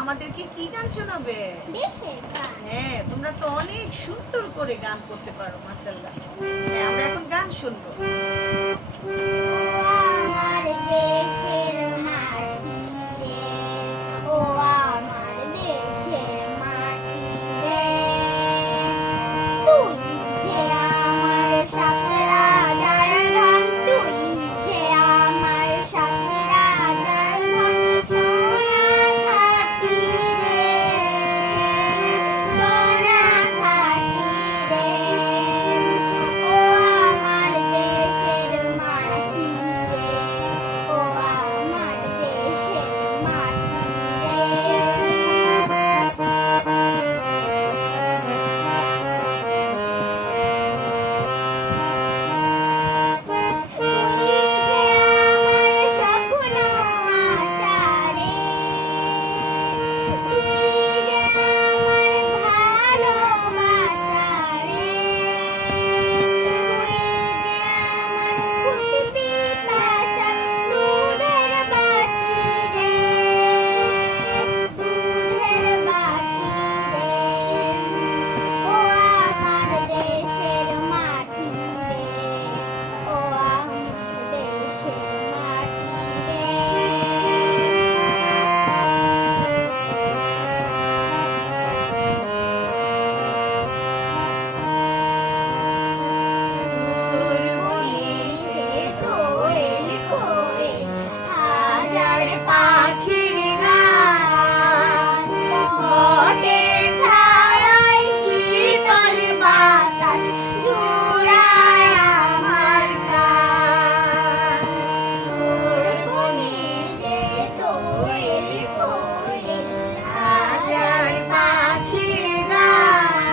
আমাদেরকে কি গান শোনাবে? দেশের গান। হ্যাঁ, তোমরা তো অনেক সুন্দর করে গান করতে পারো, মাশাআল্লাহ। হ্যাঁ, আমরা এখন গান শুনবো। আমার দেশের মাটি রে, ও আমার দেশের মাটি রে, তুই যে আমার সাত রাজার ধন, তুই যে আমার সাত রাজার ধন, সোনা খাঁটি রে, সোনা খাঁটি রে, ও আমার দেশের মাটি রে, ও আমার দেশের মাটি রে। তুই যে আমার স্বপ্ন আশা রে, তুই যে আমার ভালোবাসা রে, তুই যে আমার খুদ পিপাসা, দুধের বাটি রে, দুধের বাটি রে, ও আমার দেশের মাটি রে, ও আমার দেশের মাটি রে। তোর বনেছে কোয়েল কোয়েল, হাজার পাখির গান, বটের ছায়ায় শীতল বাতাস জুড়ায় আমার প্রাণ। তোর বনেছে কোয়েল কোয়েল, হাজার পাখির গান,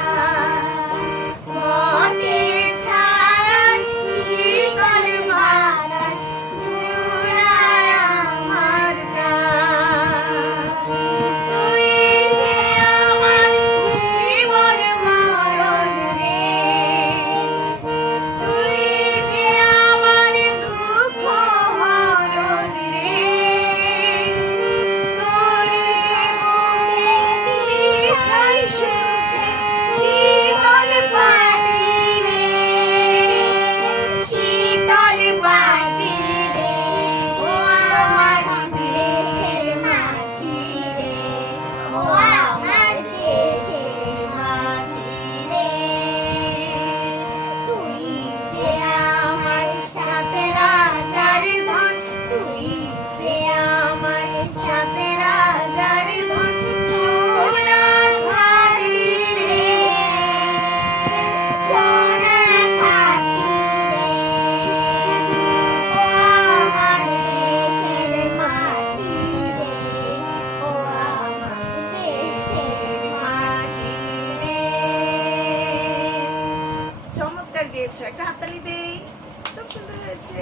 বটের ছায়ায় শীতল বাতাস জুড়ায় আমার প্রাণ। তুই যে আমার জীবন মরণ রে, তুই যে আমার দুঃখ হরণ রে, তোর মুখে বিছাই সুখে শীতল পাটি রে, শীতল পাটি রে, ও আমার দেশের মাটি রে, ও আমার দেশের মাটি রে। তুই যে আমার সাথে রাজার ধন, তুই যে আমার সাথে রাজার ধন, সোনা খাঁটি রে, সোনা খাঁটি রে, ও আমার দেশের মাটি রে, ও আমার দেশের মাটি রে। চমৎকার গেয়েছো, একটা হাততালি দেই। খুব সুন্দর হয়েছে।